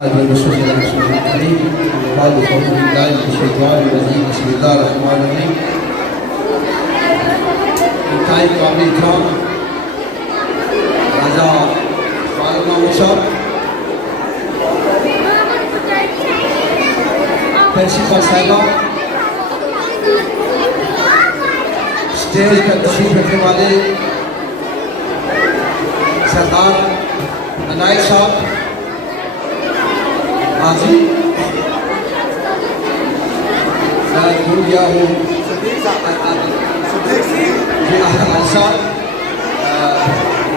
بسم الله الرحمن الرحيم انتہائی قابل اکرام راجہ فاروق محمود صاحب، پرنسپل صاحبہ، اسٹیج پر تشریف رکھنے والے سردار عنایت صاحب، حاضر میں بھول گیا ہوں صاحب،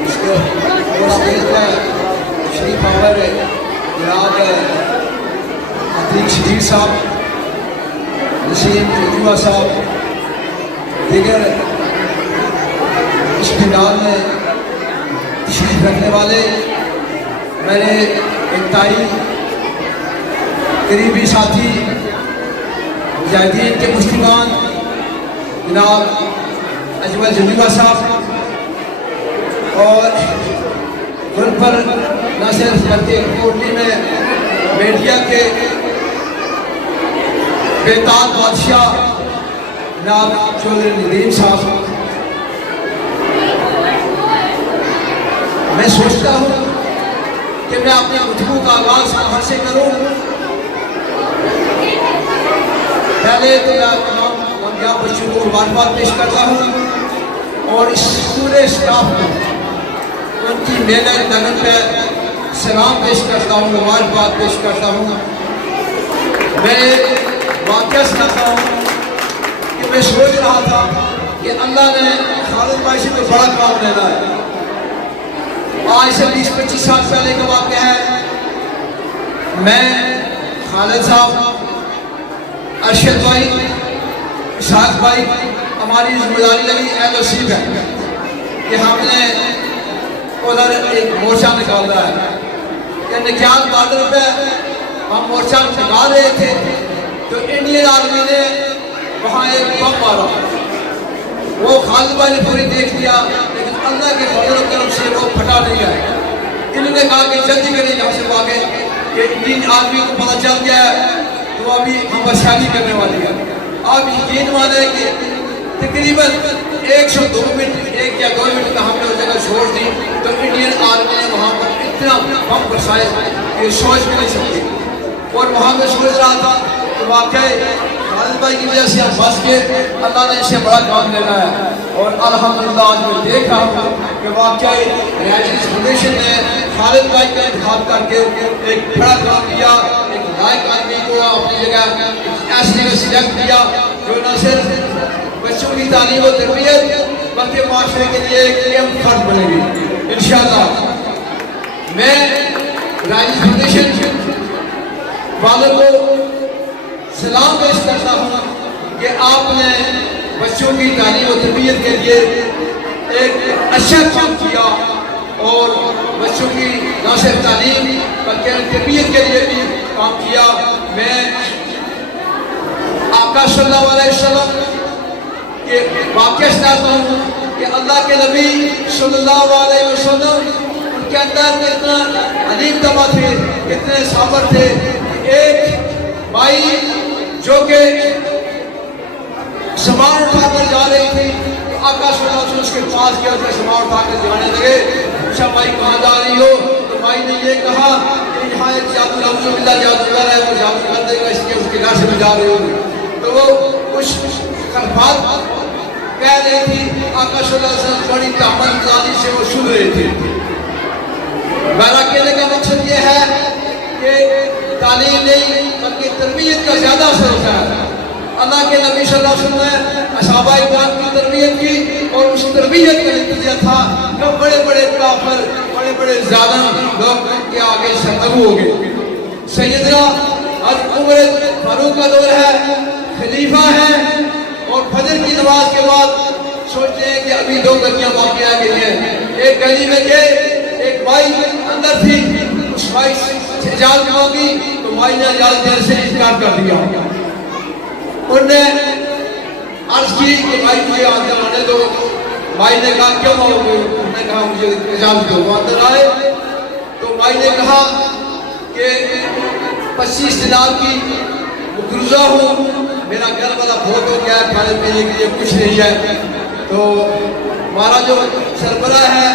اس کے شریف آور جناب عتیق شدید صاحب، نسیم ججوہ صاحب، دیگر اس پنڈال میں تشریف رکھنے والے میرے انتہائی قریبی ساتھی مجاہدین کے مشتبان جناب اجمل ججوہ صاحب، اور ان پر نہ صرف کرتے کوٹلی میں میڈیا کے بیتاب بادشاہ جناب چودھری ندیم صاحب، میں سوچتا ہوں کہ میں اپنے گفتگو کا آغاز کہاں سے کروں۔ پہلے تو میں تمام کامیاب بچوں کو مبارکباد پیش کرتا ہوں اور اس پورے اسٹاف کو ان کی محنت لگن پہ سلام پیش کرتا ہوں، مبارکباد پیش کرتا ہوں۔ میں واقعہ سناتا ہوں کہ میں سوچ رہا تھا کہ اللہ نے خالد بھائی سے تو بڑا کام لینا ہے۔ آج سے 20-25 سال پہلے کا واقعہ ہے، میں خالد صاحب، ارشد بھائی، اسحاق بھائی، ہماری ذمہ داری لگی اہل وسیب ہے کہ ہم نے ادھر ایک مورچہ نکالا ہے کہ نکیال بارڈر پہ ہم مورچہ نکال رہے تھے تو انڈین آرمی نے وہاں ایک بم مارا۔ وہ خالد بھائی نے پوری دیکھ لیا، لیکن اللہ کے فضل و کرم سے وہ پھٹا نہیں ہے۔ انہوں نے کہا کہ جلدی کریں یہاں سے بھاگے کہ انڈین آرمی کو پتہ چل گیا ہے تو ابھی ہم بشانی کرنے والی ہے۔ آپ یقین مانیں کہ تقریباً 102 منٹ، 1 یا 2 منٹ کا ہم نے اس جگہ چھوڑ دی تو انڈین آرمی نے وہاں پر اتنا بم برسائے کہ سوچ بھی نہیں سکتی۔ اور وہاں میں سوچ رہا تھا کہ واقعی خالد بھائی کی وجہ سے ہم بس کے اللہ نے اسے بڑا کام لینا ہے، اور الحمدللہ آج میں دیکھ رہا ہوں کہ واقعی ریاضیز فاؤنڈیشن نے خالد بھائی کا انتخاب کر کے ایک بڑا کام کیا، ایک لائق آدمی کو اپنی جگہ ایسی جگہ سلیکٹ کیا جو نہ صرف بچوں کی تعلیم و تربیت بلکہ معاشرے کے لیے ایک اہم فرد بنے گی انشاءاللہ۔ میں ریاضیز فاؤنڈیشن والوں کو سلام پیش کرتا ہوں کہ آپ نے بچوں کی تعلیم و تربیت کے لیے ایک اچھا کام کیا، اور بچوں کی نہ صرف تعلیم بلکہ تربیت کے لیے بھی کام کیا۔ میں آقا صلی اللہ علیہ وسلم کے واقعہ سناتا ہوں کہ اللہ کے نبی صلی اللہ علیہ وسلم ان کے اندر کتنا علیم طبع تھے، کتنے صابر تھے۔ ایک مائی جو کہ سامان اٹھا کر جا رہی تھی تو آقا صلی اللہ علیہ وسلم اس کے پاس کیا، اسے سامان اٹھا کر جانے لگے۔ پوچھا مائی کہاں جا رہی ہو؟ تو مائی نے یہ کہا کہ یہاں ایک جادوگر ہے، وہ جادو کر دے گا، اس لیے اس کے گھر سے میں جا رہی ہوں۔ تو وہ کچھ خلفات کہہ رہی تھی، آقا صلی اللہ علیہ وسلم بڑی تعمل دانی سے وہ سن رہے تھے۔ میرا کہنے کا مقصد یہ ہے کہ تعلیم نہیں بلکہ تربیت کا زیادہ اثر ہوتا ہے۔ اللہ کے نبی صلی اللہ علیہ وسلم نے صحابہ اکرام کی تربیت کی، اور اس تربیت کا نتیجہ تھا کہ بڑے بڑے کافر، بڑے بڑے ظالم لوگ کے آگے سرنگو ہو گئے۔ سیدنا حضرت عمر فاروق کا دور ہے، خلیفہ ہیں، اور فجر کی نماز کے بعد سوچتے ہیں کہ ابھی 2 گلیاں باقی رہ گئی ہیں۔ ایک گلی میں گئے، ایک مائی اندر تھی، اس مائی سے اجازت مانگی تو مائی نے اجازت دیر سے انکار کر دیا۔ انہوں نے عرض کی کہ بھائی مجھے اندر آنے دو۔ بھائی نے کہا کیوں آؤ گے؟ انہوں نے کہا مجھے اجازت دو۔ وہ اندر آئے تو بھائی نے کہا کہ 25 دینار کی مقروضہ ہوں، میرا گھر والا بہت ہو گیا ہے، کھانے پینے کے لیے کچھ نہیں ہے. تو ہمارا جو سربراہ ہے،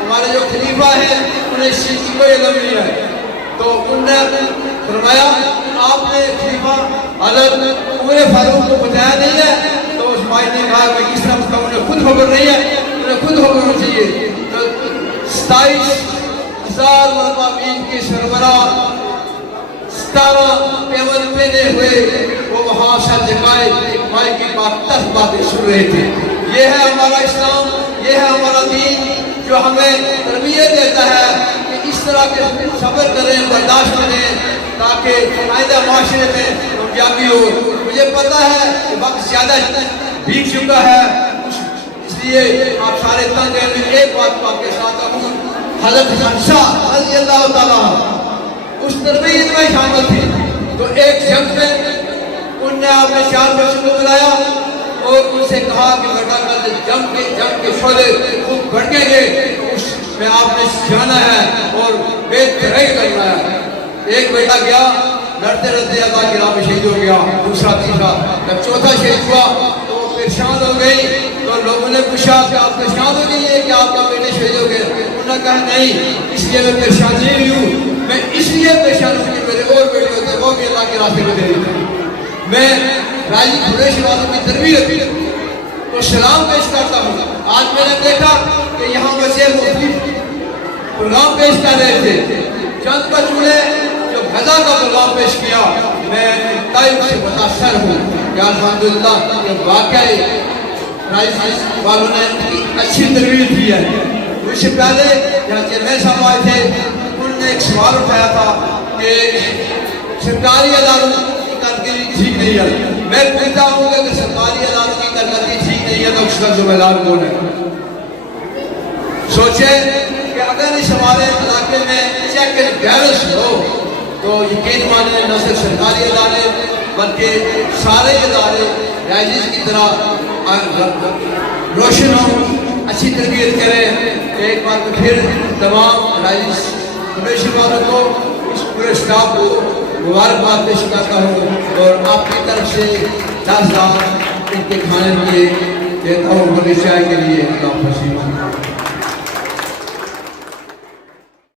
ہمارے جو خلیفہ ہے، انہیں اس چیز کی کوئی علم نہیں ہے. تو انہوں نے فرمایا آپ نے خلیفہ حضرت عمر فاروق کو بتایا نہیں ہے. تو اس بھائی نے کہا کہ کس طرح بتاؤں، انہیں خود خبر نہیں ہے، انہیں خود خبر ہونا چاہیے. تو 27,000 مربع میل کے سربراہ 17 پیون پہنے ہوئے وہ وہاں سر جگائے ایک مائی کی بات 10 باتیں سن رہے تھے. یہ ہے ہمارا اسلام، یہ ہے ہمارا دین جو ہمیں تربیت دیتا ہے کہ اس طرح کے صبر کریں، برداشت کریں تاکہ آئندہ معاشرے میں کامیابی ہو. مجھے پتا ہے کہ وقت زیادہ بیت چکا ہے، اس لیے آپ سارے تنگ ہیں. میں ایک بات آپ کے ساتھ ہوں، حضرت حمزہ رضی اللہ تعالیٰ اس تربیت میں شامل تھی. تو ایک جنگ میں انہوں نے اپنے 4 بچوں کو بلایا اور ان سے کہا کہ بیٹا کل جنگ کے شعلے خوب بھڑکیں گے، اس میں آپ نے جانا ہے اور بے درائی کرنا ہے. ایک بیٹا گیا، لڑتے لڑتے اللہ کی راہ میں شہید ہو گیا. دوسرا تیسرا، جب چوتھا شہید ہوا تو وہ پریشان ہو گئی. تو لوگوں نے پوچھا کہ آپ پریشان ہو گئی ہے کہ آپ کا بیٹے شہید ہو گئے؟ انہوں نے کہا نہیں، اس لیے میں پریشان نہیں ہوئی ہوں، میں اس لیے پریشان ہوں کہ میرے اور بیٹے ہوتے وہ بھی اللہ کے راستے میں دے دیتے. میں راجی قریش والوں کی تربیت کو سلام پیش کرتا ہوں. آج میں نے دیکھا کہ یہاں بچے مختلف پروگرام پیش کر رہے تھے. چند بچوں نے جو غزہ کا پروگرام پیش کیا، میں انتہائی سے متاثر ہوں کہ الحمدللہ یہ واقعی راجی والوں نے اچھی تربیت دی ہے. اس سے پہلے یہاں چیئرمین صاحب آئے تھے، انہوں نے ایک سوال اٹھایا تھا کہ سرکاری اداروں کی کارکردگی ٹھیک نہیں ہے. میں پوچھتا ہوں کہ سرکاری اداروں کی کارکردگی ٹھیک نہیں ہے تو اس کا ذمہ دار کون ہے؟ سوچیں کہ اگر اس ہمارے علاقے میں چیک اینڈ بیلنس ہو تو یقین مانیں نہ صرف سرکاری ادارے بلکہ سارے ادارے رائجز کی طرح روشن ہوں، اچھی تربیت کریں. ایک بار پھر تمام رائجز کمیشن والوں کو، اس پورے اسٹاف کو مبارکباد پیش کرتا ہوں اور آپ کی طرف سے 10,000 ان کے کھانے کے لیے دیتا ہوں، بغیر چائے کے لیے. اللہ حافظ.